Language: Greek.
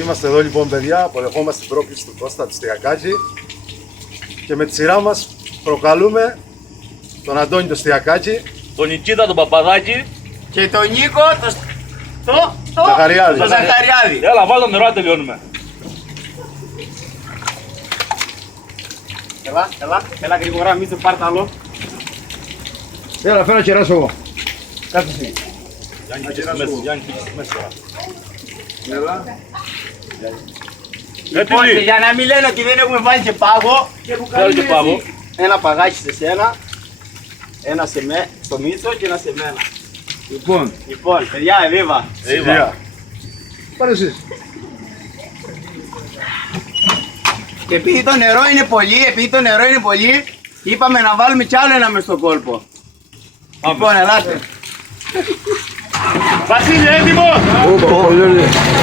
Είμαστε εδώ λοιπόν παιδιά, αποδεχόμαστε την πρόκληση του Κώστα του Στιακάκη και με τη σειρά μας προκαλούμε τον Αντώνη τον Στιακάκη, τον Νικήτα τον Παπαδάκη και τον Νίκο το Ζαχαριάδη. Ζαχαριάδη. Έλα, βάλω νερό να τελειώνουμε. Έλα γρήγορα, μην το πάρτε άλλο. Έλα, φέρω να κεράσω εγώ. Κάτσε εσύ. Γιάννη, πήγες στη μέση, Γιάννη, πήγες στη μέση τώρα. Έλα. Λοιπόν, και για να μην λένε ότι δεν έχουμε βάλει και πάγο, Φέρω και πάγο. ένα παγάκι σε σένα, ένα στο Μίτσο και ένα σε μένα. Λοιπόν, παιδιά, εβίβα. Εύα. Πάρε εσείς. Και επειδή το νερό είναι πολύ, είπαμε να βάλουμε κι άλλο ένα μες στο κόλπο. Λοιπόν, ελάτε. Βασίλη, έτοιμο! Ωπα,